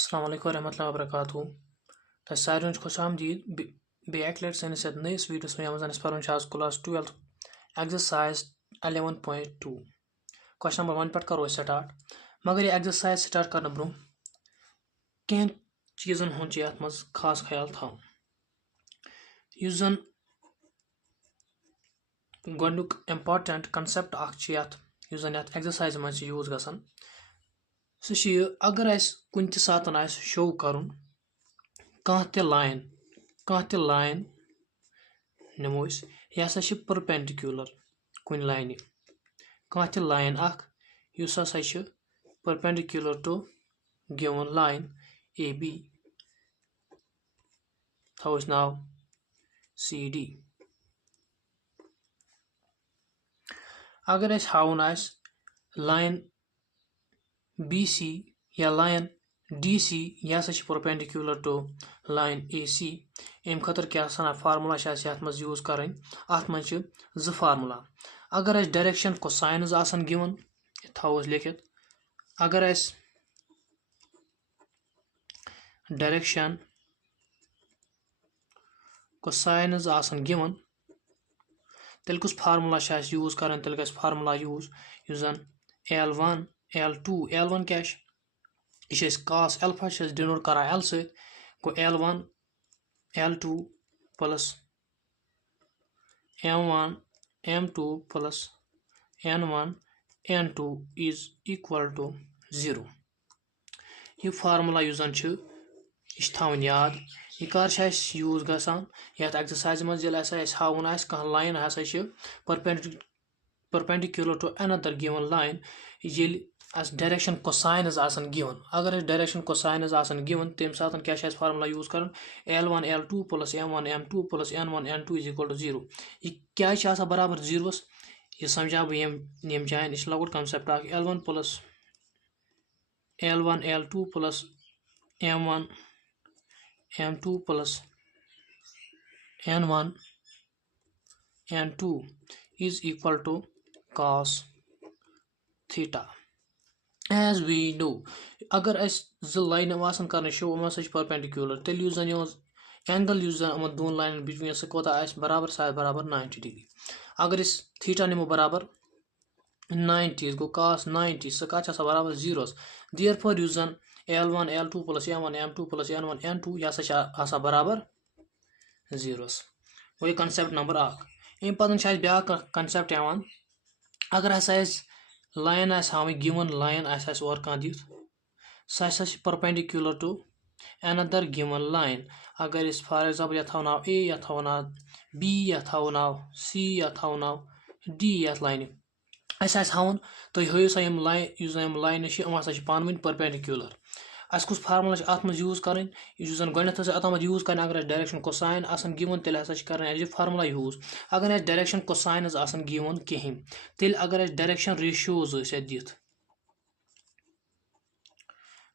अस्सलाम वालेकुम रहमतुल्लाहि व बरकातुहू। तो सारे खुश आमदीद बेक लेट सानिस नयस वीडियोस में यमन अस परन आज क्लास 12 एक्सरसाइज 11.2 क्वेश्चन नंबर 1 पे करो स्टार्ट। मगर ये एक्सरसाइज स्टार्ट करने ब्रो कह चीजन हुन अत मज खास ख्याल थो युस जन गोडुक इम्पॉर्टेंट कंसेप्ट युस जन एक्सरसाइज मज यूज गसन सह अगर अस कुन सातन शो करुन कह ते लाइन निमो यह हसा परपेंडिकुलर कुन लाइन कह ते लाइन युस हसा perpendicular to given line A B थोस नाव सी डी। अगर हावन लाइन बी सी या लाइन डी सी यह हसा परपेंडिकुलर टू लाइन ए सी अम खतर क्या फार्मूला अत मज यूज कर अत मज जो फार्मूला अगर डायरेक्शन कोसाइनस आसन गिवन थोस लिखित अगर डायरेक्शन कोसाइनस आसन गिवन तेल कुछ फार्मूला यूज कर तेल गस फार्मूला यूज युस जन L1 L2 L1 क्या यह cos अल्फा डिनोट कर L so L1 L2 plus M1 M2 plus N1 N2 is equal to 0। यह फार्मूला युस जन यह थवन याद यह कर यूज गसान ये एक्सरसाइज मज हावन कह लाइन हसा perpendicular to another given line direction cosines आसन गिवन अगर डायरेक्शन कोसाइनस आसन गिवन तम सात क्या फार्मूला यूज कर L1 L2 plus M1 M2 plus N1 N2 is equal to 0। यह क्या बराबर 0 यह समझा बह यम जान यह लकुट concept L1 plus L1 L2 plus M1 M2 plus N1 N2 is equal to cos theta as we know अगर जो लाइन आसन कर शो परपेंडिकुलर तेल युस जन एंगल युस जन दोन लाइन बिटवीन सह कोता बराबर सह बराबर 90 डिग्री अगर थीटा निमो बराबर 90 गो cos 90 सह कत बराबर 0 देयरफॉर युस जन L1 L2 plus M1 M2 plus N1 N2 यह बराबर 0 वही कंसेप्ट नंबर 1 पे ब्या कंसेप्ट अगर हसा लाइन हावन गिवन लाइन और कह दित सह perpendicular to another given line अगर फॉर एग्जांपल यह थो नाव A या थो नाव B या थो नाव C या थो नाव D यथ लाइन हावन तुम हयु सा युस लाइन पान वन परपेंडिकुलर कुछ फार्मूला अत मज यूज कर जन गत अत मज यूज कर अगर डायरेक्शन कोसाइन आसन गिवन तेल हसा कर फार्मूला यूज अगर डायरेक्शन कोसाइनस आसन गिवन कहीं तेल अगर डायरेक्शन रेशियोज दित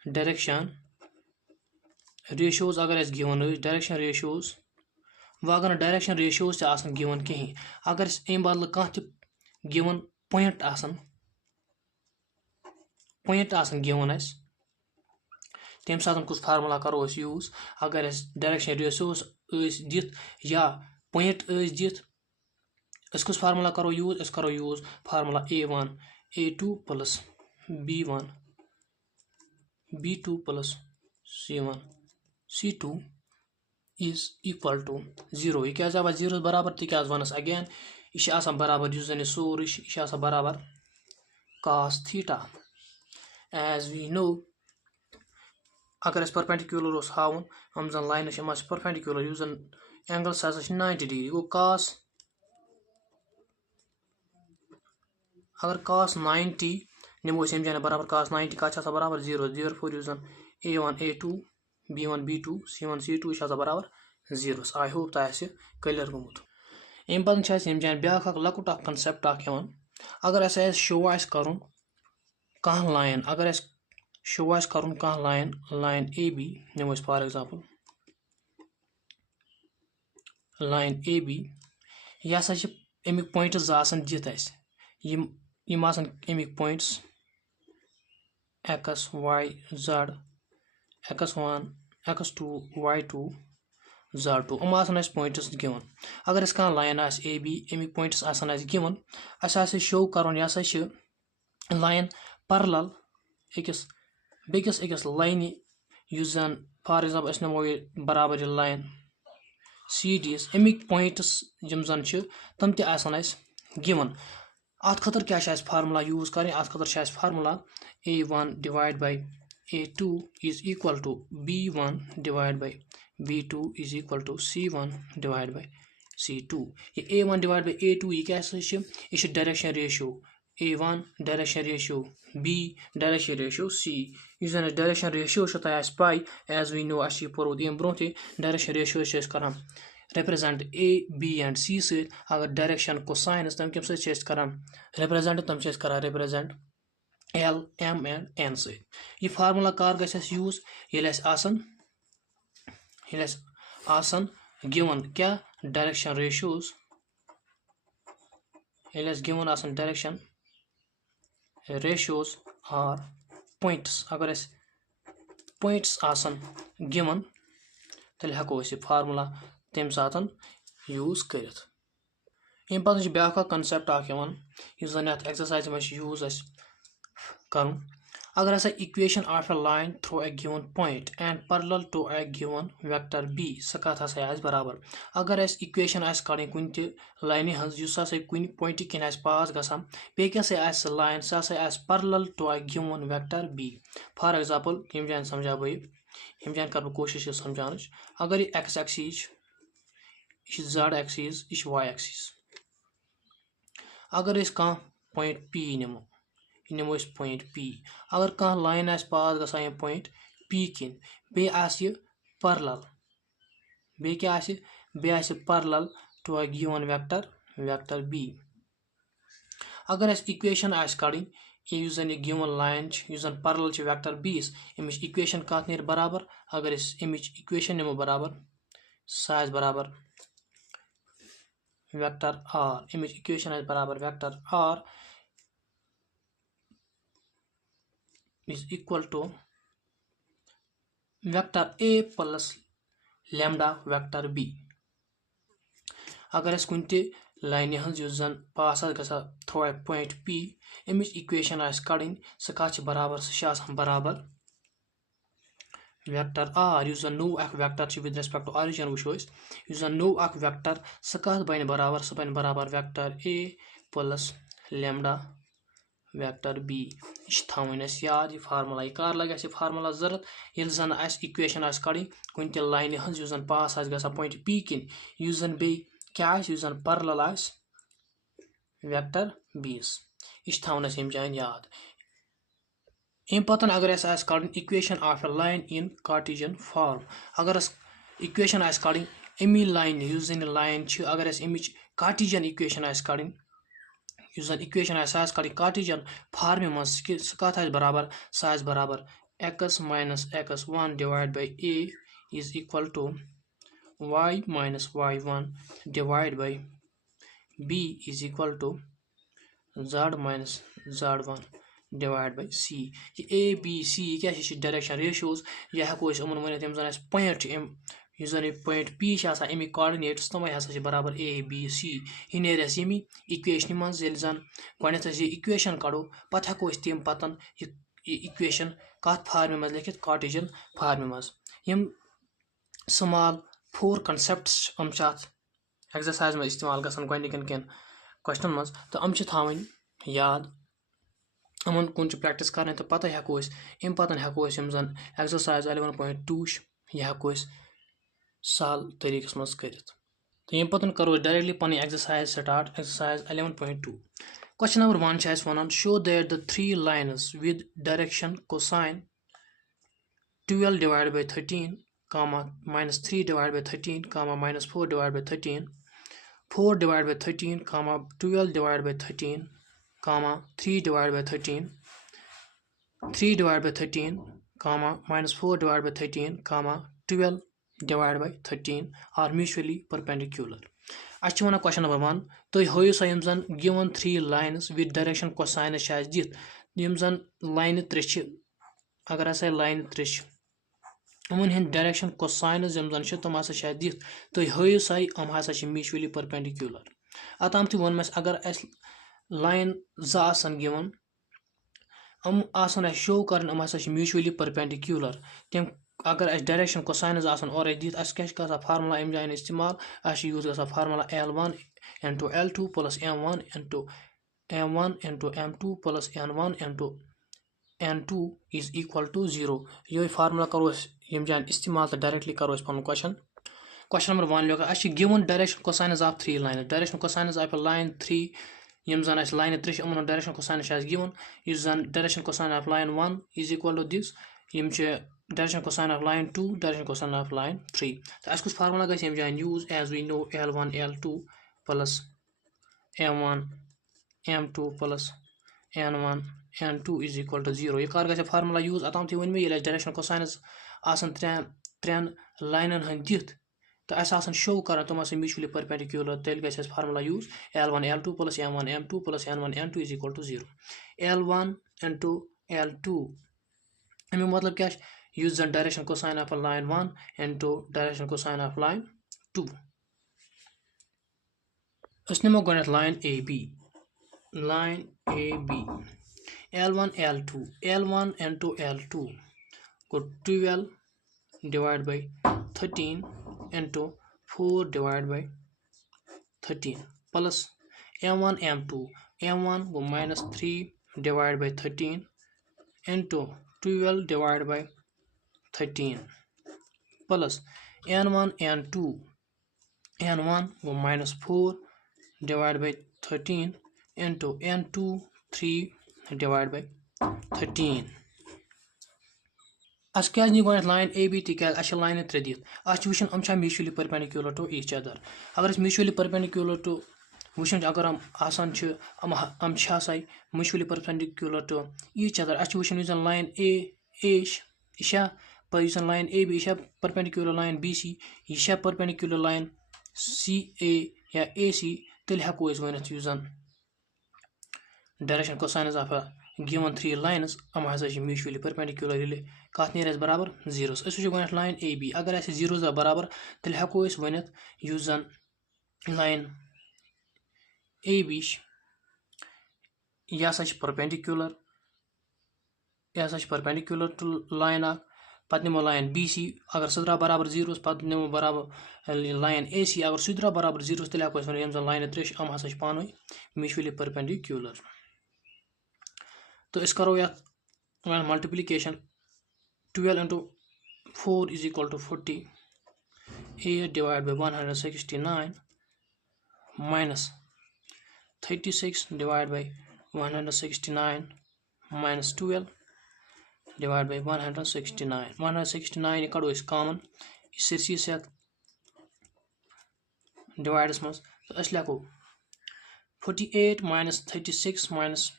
डायरेक्शन रेशियोज अगर गिवन डायरेक्शन रेशियोज व अगर डायरेक्शन रेशियोज आसन गिवन कहीं अगर अम बदल कह गिवन पॉइंट आसन गिवन तम सात कुछ फार्मूला करो यूज अगर डायरेक्शन रेशियोज दित या पॉइंट दित कुछ फार्मूला करो use formula A1 A2 plus B1 B2 plus C1 C2 is equal to 0 यह क्या 0 बराबर क्या वनस अगेन यह बराबर युस जन सोर्स यह बराबर cos theta as we know अगर परपेंडिकुलर हावन हम जन लाइन परपेंडिकुलर युस जन एंगल सह 90 डिग्री गो cos अगर cos 90 निमो अम जान बराबर cos 90 कत बराबर 0 देयरफॉर युस जन A1 A2 B1 B2 C1 C2 यह बराबर 0। आई होप तह क्लियर गोमुत अम पे यम जान ब्या लकुट कंसेप्ट अगर शो कर कह लाइन अगर शो कर कह लाइन ए बी निमो for example line A B यह हसा अमिक पॉइंट्स दित अमिक points X Y Z x1 x2 y2 z2 आसान पॉइंट्स गिवन अगर कह लाइन ए बी अमिक पॉइंट्स आसान गिवन अस शो कर यह लाइन पैरेलल अकिस बेकिस लाइन युस जन फॉर एग्जांपल नमो ये बराबर ये लाइन सी डी एस अमिक पॉइंट्स जम जन तम तन गिवन अत खतर क्या फार्मूला यूज करें अत खतर formula a1 divide by a2 is equal to b1 divide by b2 is equal to c1 divide by c2 ये a1 डिवाइड बाय a2 ये क्या यह direction ratio a1 direction ratio b direction ratio c इस direction ratio तह पाई as we know अ पोर्वत अम ब्रो डायरेक्शन रेशियो कर represent A B and C से अगर डायरेक्शन कोसाइनस तम कम सर रिप्रेजेंट तम कर represent L M and N से यह फार्मूला कर गस यूज ये आसन गिवन क्या डायरेक्शन रेशियोज ये गिवन आसन डायरेक्शन रेशियोज आर पॉइंट्स अगर पॉइंट्स आसन गिवन तेल हेको फार्मूला तम सात यूज कर पे ब्या कॉन्सेप्ट जन एक्सरसाइज में यूज कर अगर हसा equation of a line through a given point and parallel to a given vector B सह कत हसा बराबर अगर इक्वेशन कड़ी कुन लाइन हज कुन पॉइंट किन पास गसान बे क्या लाइन सह parallel to a given vector b for example यम जान समझा यम जान कर कोशिश समझान अगर यह एक्स एक्सिस यह जेड एक्सिस यह वाई एक्सिस अगर कह पॉइंट पी नमो पॉइंट पी अगर कह लाइन पास गसान यह पॉइंट पी किन बे पैरेलल बे क्या बे parallel to a given vector b अगर इक्वेशन कड़ी यह जन गिवन लाइन जन पैरेलल वेक्टर बीस अमिच इक्वेशन कत नीर बराबर अगर अमिच इक्वेशन नमो बराबर सह बराबर वेक्टर आर अमिच इक्वेशन बराबर vector r is equal to vector A plus lambda vector b अगर कुन लाइन जन पास ग थ्रू ए पॉइंट पी अमिच इक्वेशन कड़ी सह कत बराबर सह बराबर वेक्टर आर जन नो vector with respect to origin वो जन नो वेक्टर सह कत बन बराबर सह बन बराबर वेक्टर ए प्लस लैम्डा वेक्टर बी यह याद यह फार्मूला यह कर लगे फार्मूला जरूरत ये जन इक्वेशन कड़ी कुन लाइन जन पास ग पॉइंट पी किन जन बे क्या जन पैरेलल वेक्टर बीस यह यम जान याद अम पतन अगर कड़ी equation of a line in Cartesian form अगर इक्वेशन कड़ी अमी लाइन जन लाइन अगर अमिच कार्टेशियन इक्वेशन कड़ी जन इक्वेशन कड़ी कार्टेशियन फॉर्म मज सह कत बराबर सह बराबर X minus x1 divide by A is equal to y minus y1 divide by b is equal to z minus z1 divide by C A B C क्या डायरेक्शन रेशियोज यह हेको अमन one यम जन पॉइंट यह जन point P Amik coordinates तमें हसा बराबर ए B सी यह नेर यमी इक्वेशन मज जन गो इक्वेशन कड़ो पे हेको तम पतन इक्वेशन कत फार्म मज लिखित कार्टेशियन फार्म मज यम स्मॉल 4 कॉन्सेप्ट्स एक्सरसाइज में इस्तेमाल गसन गनिकन केन क्वेश्चन मज तो थवन याद अमन कुन प्रैक्टिस कर तो पता हेको अम पतन हेको यम जन एक्सरसाइज 11.2 यह हेको सहल तरीक़स मज कर तो यम पतन करो डायरेक्टली पन exercise start exercise 11.2 question number 1 one show that the 3 lines with direction cosine 12 divide by 13 comma minus 3 divided by 13 comma minus 4 divided by 13 4 divided by 13 comma 12 divided by 13 comma 3 divided by 13 3 divided by 13 comma minus 4 divided by 13 comma 12 divided by 13 are mutually perpendicular. Actually, question number 1 तो हो सा यम जन given 3 lines with direction cosine दित यम जन line 3 अगर line 3 Yemen हंद direction कोसाइनस यम जन तम हसा दिख तुम हयु सा यम हसा म्यूचुअली परपेंडिकुलर अतम वो अगर अस लाइन ज़न गिवन शो कर म्यूचुअली परपेंडिकुलर तम अगर अस डायरेक्शन कोसाइनस और दिख क्या फार्मूला अम जान इस्तेमाल यूज ग formula L1 into L2 plus M1 into M1 into M2 plus N1 into N2 is equal to 0 ये फार्मूला करो यम जान इस्तेमाल तो डायरेक्टली करो पन क्वेश्चन नंबर 1 लिखो अस given direction cosines of 3 line direction cosines of line 3 यम जन अस लाइन 3 यमन डायरेक्शन कोसाइनस गिवन इस जन direction cosine of line 1 is equal to this यम direction cosine of line 2 direction cosine of line 3 तो अस कुछ फार्मूला गस यम जान use as we know L1 L2 plus M1 M2 plus N1 N2 is equal to 0 ये कर गस फार्मूला यूज अतम वन मे डायरेक्शन कोसाइनस त्रेन लाइन हंद दिख तो अस शो कर तुम म्यूचुअली परपेंडिकुलर तेल गस formula use L1 L2 plus M1 M2 plus N1 N2 is equal to 0 L1 into L2 Amik मतलब क्या यूज जन direction cosine of line 1 into direction cosine of line 2 NaMo go line AB L1 L2 L1 into L2 go 12 divided by 13 into 4 divided by 13 plus M1 M2 M1 go minus 3 divided by 13 into 12 divided by 13 plus N1 N2 N1 go minus 4 divided by 13 into N2 3 divided by 13 अस क्या line AB तिकाज line 3 दिख अस वुचन mutually perpendicular to each other अगर mutually perpendicular to वुचन अगर mutually perpendicular to each other अस वुचन लाइन यह लाइन AB यह परपेंडिकुलर लाइन BC यह परपेंडिकुलर लाइन CA या AC तेल हेको वन direction cosines of given 3 lines हम हसा म्यूचुअली परपेंडिकुलर ये कत नीर बराबर 0 वो लाइन AB अगर 0 बराबर तेल हेको वन यूज जन लाइन AB यह परपेंडिकुलर टू लाइन पत नमो लाइन BC अगर सह द्रा बराबर 0 पत नमो बराबर लाइन AC अगर सह द्रा बराबर 0 तेल हेको वन जन लाइन 3 हम हसा पान म्यूचुअली परपेंडिकुलर तो इस करो या multiplication 12 into 4 is equal to 40 8 divided by 169 minus 36 divided by 169 minus 12 divided by 169 कड़ो इस कॉमन इस सिरसी से डिवाइडस मज तो अस लिखो 48 minus 36 minus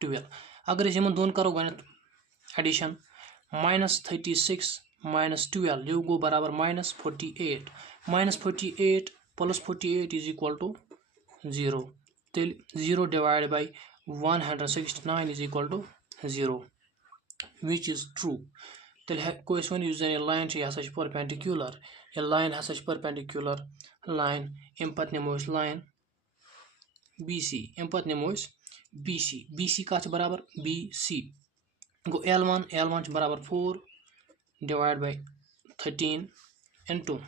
12 अगर इन दोन करो गो एडिशन minus 36 minus 12 ये गो बराबर minus 48 plus 48 is equal to 0 तेल 0 divided by 169 is equal to 0 which is true तेल हेको वन यूज जन लाइन यह परपेंडिकुलर ये लाइन हसा परपेंडिकुलर लाइन अम पत नमो लाइन BC अम पत नमो BC का बराबर BC गो L1 बराबर 4 divided by 13 into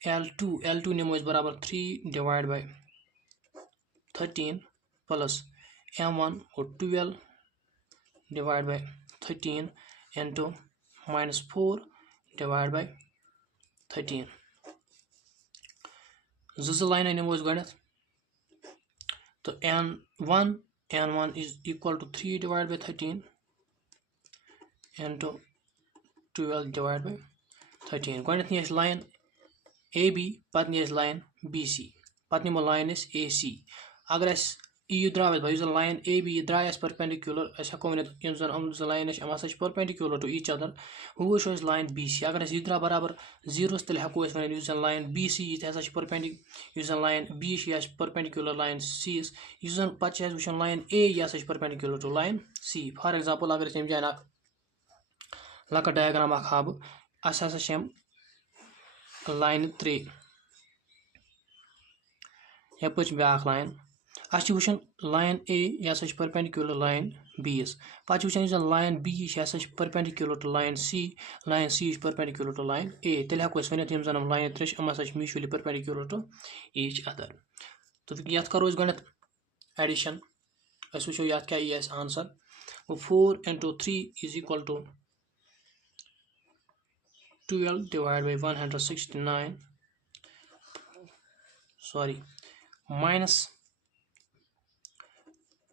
L2 नमो बराबर 3 divided by 13 plus M1 go 12 divided by 13 into minus 4 divided by 13 जो लाइन नमो गो तो N1 is equal to 3 divided by 13 into 12 divided by 13 go knee line AB पत नी line BC पत नमो line AC अगर यह द्राव भाई line AB यह द्राय perpendicular हेको one line हसा परपेंडिकुलर टू ईच अदर वो लाइन BC अगर यह द्रा बराबर 0 तेल हेको वन लाइन BC यह हसा line B perpendicular line C पे वो लाइन A यह perpendicular to line C for example अगर जान लकट डायग्राम अख हाब अस हसा छम लाइन 3 यपर ब्याख लाइन अस वुचन लाइन ए यह परपेंडिकुलर लाइन बी यस पे वुचन लाइन बी यह perpendicular to line C perpendicular to line A तेल हेको वन यम जन लाइन 3 यम हसा mutually perpendicular to each other तो ये करो गणित एडिशन अस वो ये क्या यह आंसर वो 4 into 3 is equal to 12 divided by 169 sorry minus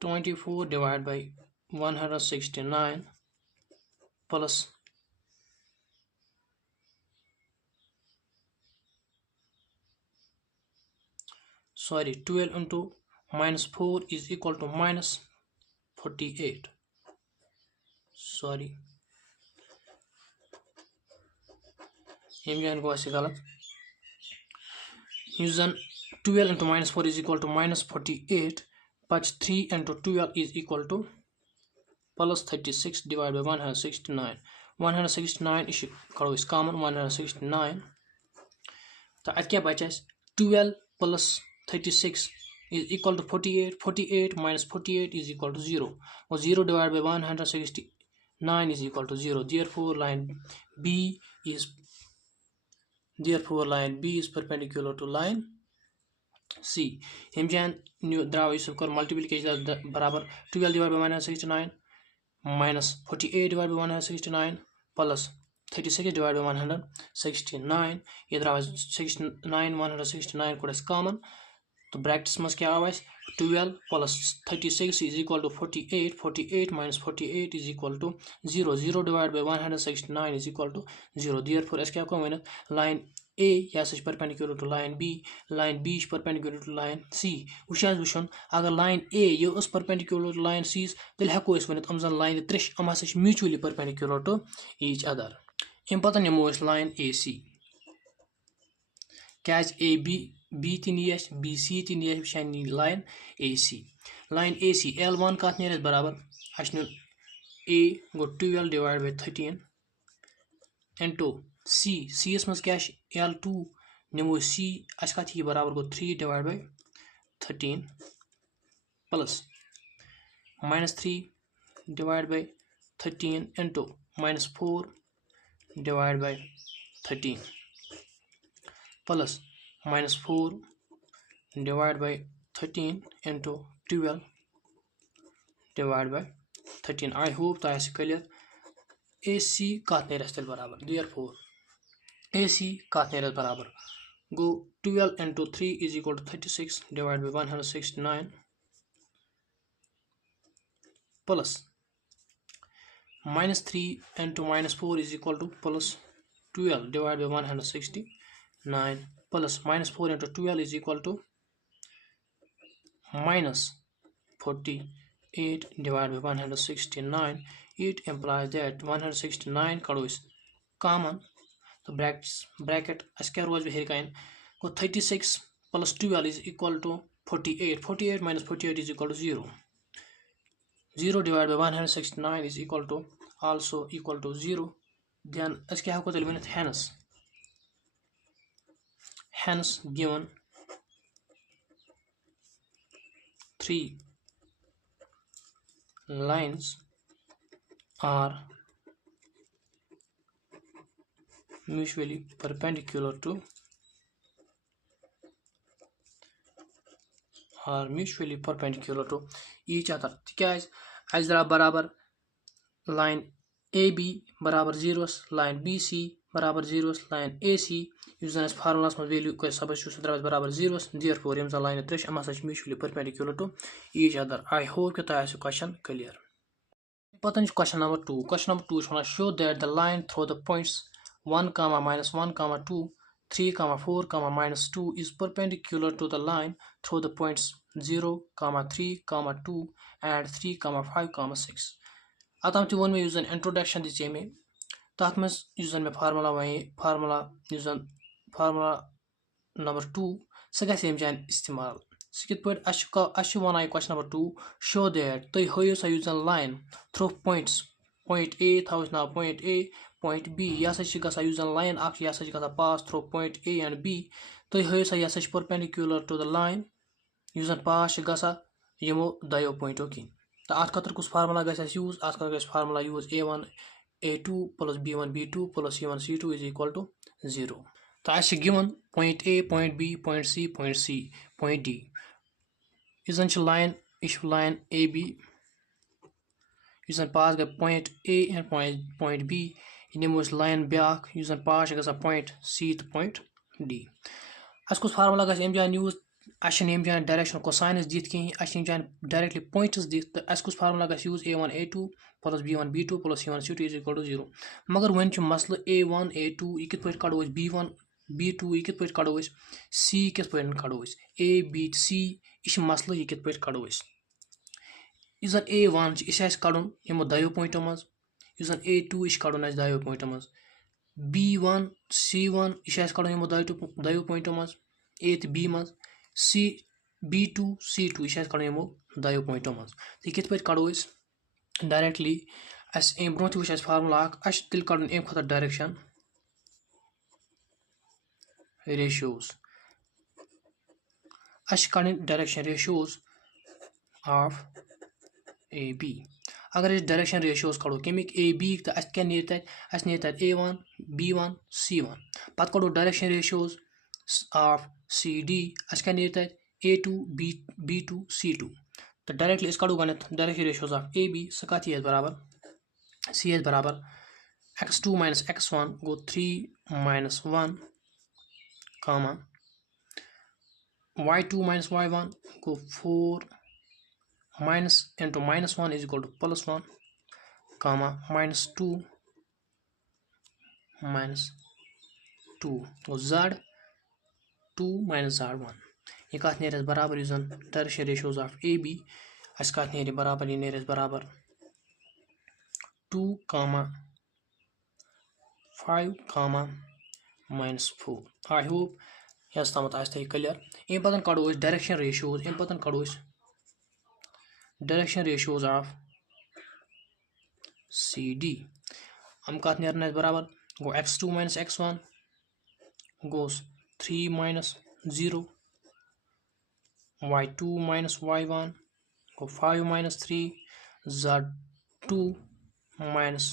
24 divided by 169 plus sorry 12 into minus 4 is equal to minus 48 sorry यम जान गो गलत यूजन 12 into minus 4 is equal to minus 48 but 3 into 12 is equal to plus 36 divided by 169 is करो इस common 169 तो अत क्या बचा 12 plus 36 is equal to 48 minus 48 is equal to 0 और 0 divided by 169 is equal to 0 therefore line B is perpendicular to line C हम जान द्राव इस कर मल्टीप्लिकेशन बराबर 12 divided by 169 minus 48 divided by 169 plus 36 divided by 169 ये द्राव 69 169 को कॉमन तो brackets में क्या आवा 12 plus 36 is equal to 48 minus 48 is equal to 0 divided by 169 is equal to 0 therefore क्या वन line A यह perpendicular to line B is perpendicular to line C वुचन अगर line A यह perpendicular to line C तेल हेको one अम line 3 अम हसा mutually perpendicular to each other अम पत निमो line AC क्या B तीन BC तीन शानी line AC L1 कत नेर बराबर अस A go 12 divided by 13 into C yes मज क्या L2 निमो C अस कत बराबर गो 3 divided by 13 plus minus 3 divided by 13 into minus 4 divided by 13 plus minus 4 divided by 13 into 12 divided by 13 I hope that is clear AC कत नेर तेल बराबर therefore AC कत नेर बराबर go 12 into 3 is equal to 36 divided by 169 plus minus 3 into minus 4 is equal to plus 12 divided by 169 plus minus 4 into 12 is equal to minus 48 divided by 169 it implies that 169 करो इस common तो bracket अस क्या रोज हेर Kine को 36 plus 12 is equal to 48 minus 48 is equal to 0 divided by 169 is equal to also equal to 0 then अस क्या हेको तेल Vanit hence given 3 lines are mutually perpendicular to each other तिकाज अस द्रा बराबर line AB बराबर 0 line BC बराबर 0 line AC use जन formula मज value को सबस द्रा बराबर 0 therefore यम लाइन 3 अम हसा mutually perpendicular to each other I hope कि तह क्वेश्चन क्लियर पतन question number 2 is show that the line through the points 1 comma minus 1 comma 2 3 comma 4 comma minus 2 is perpendicular to the line through the points 0 comma 3 comma 2 and 3 comma 5 comma 6 अतम ति one में यूजन introduction दिचे में तथ में यूजन में formula number 2 स गस यम जान इस्तेमाल कित पे वन क्वेश्चन नंबर 2 शो दैट तुम हयो सा यूजन line through points point A throws now point A point B yasa chi gasa use line up yasa chi gasa pass through point A and B to hoysa yasa perpendicular to the line use pass chi gasa yemo dayo point okin to at khatar kus formula gasa use at khatar gas formula use A1 A2 plus B1 B2 plus C1 C2 is equal to 0 to as given point A point B point C point D is line issue line AB use pass ga point A and point B nemos line back use pass ga point C to point D as kus formula gas em jan use ashin em jan direction cosine dit ki ashin jan directly points dit as kus formula gas use A1 A2 plus B1 B2 plus C1 C2 is equal to 0 magar when chu masla A1 A2 ikit point kado is B1 B2 ikit point kado is C ikit point kado is A B C ish masla ikit point kado is is A1 is as kadun yemo dayo point maz is A2 is kadun as dayo point maz B1 C1 is as kadun yemo dayo point maz A to B maz C B2 C2 is as kadun yemo dayo point maz ikit point kado is directly as em bronth wish as formula as til kadun em khata direction ratios as kadun direction ratios of AB अगर इस direction ratios करो केमिक AB तो अस क्या नेता है अस नेता है A1 B1 C1 पत करो डायरेक्शन रेशियोस ऑफ CD अस क्या नेता है A2 B2 C2 तो डायरेक्टली इस करो गणित डायरेक्शन रेशियोस ऑफ AB सकाती है बराबर C है बराबर x2 minus x1 go 3 minus 1 comma y2 minus y1 go 4 minus into minus 1 is equal to plus 1 comma minus 2 minus 2 so z2 minus z1 ये कात नेरेस बराबर यूजन डायरेक्शन रेशियोस ऑफ AB अस कात नेरे बराबर ये नेरेस बराबर 2 comma 5 comma minus 4 I hope yes तमत आज तक clear in पतन कड़ो इस डायरेक्शन रेशियोस इन पतन कड़ो इस direction ratios of CD हम कात नेरना है बराबर go x2 minus x1 goes 3 minus 0 y2 minus y1 go 5 minus 3 z2 minus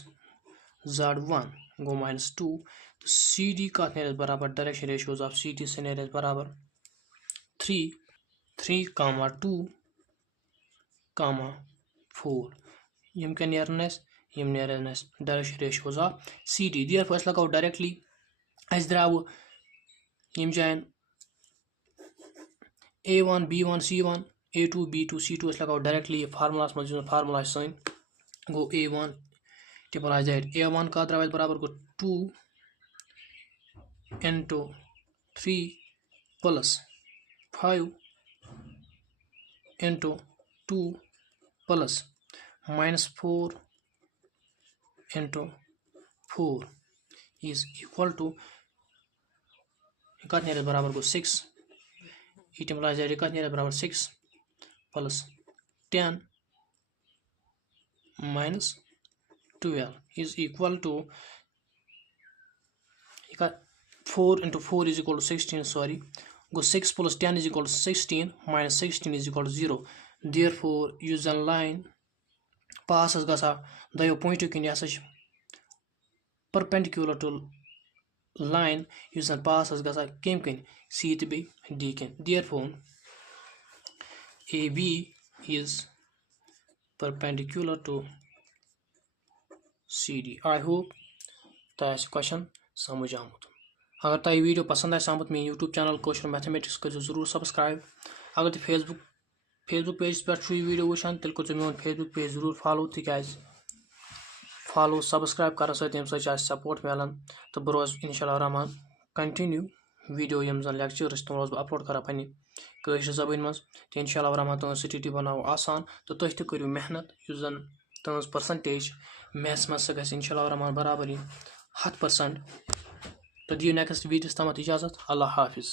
z1 go minus 2 तो CD कात नेरना है बराबर direction ratios of CD से नेरना है बराबर 3 comma 2 comma 4 यम क्या nearness direction ratios of CD therefore अस लगाओ directly अस द्राव यम जान A1 B1 C1 A2 B2 C2 अस लगाओ directly फार्मूला में जो formula sign go A1 triple I Z A1 का द्राव बराबर को 2 into 3 plus 5 into 2 plus minus 4 into 4 is equal to इकात नेरे बराबर को 6 it implies that इकात नेरे बराबर 6 plus 10 minus 12 is equal to 4 into 4 is equal to 16 sorry go 6 plus 10 is equal to 16 minus 16 is equal to 0 therefore use a line passes gasa dayo point kin yasa perpendicular to line use and passes gasa kim kin C to B D kin therefore AB is perpendicular to CD I hope that question समझ आमुत अगर तुम video पसंद आए आमुत मे YouTube channel कौशल mathematics करो जरूर subscribe अगर तुम Facebook page पे वीडियो वुचान तेल कर मोन फेसबुक पेज जरूर फॉलो तिकाज फॉलो सब्सक्राइब कर सपोर्ट मिलान तो बह रोज इंशाल्लाह रहमान कंटिन्यू वीडियो यम जन लेक्चर्स तुम रोज अपलोड करा पन्ने कशर जबान मज तो इंशाल्लाह रहमान तुम स्टडी बनाओ आसान तो तुम तो करो मेहनत युस जन तुम परसेंटेज मैथ्स मज सह गई इंशाल्लाह रहमान बराबर 100% तो दियो नेक्स्ट वीडियोस तमत इजाजत अल्लाह हाफिज।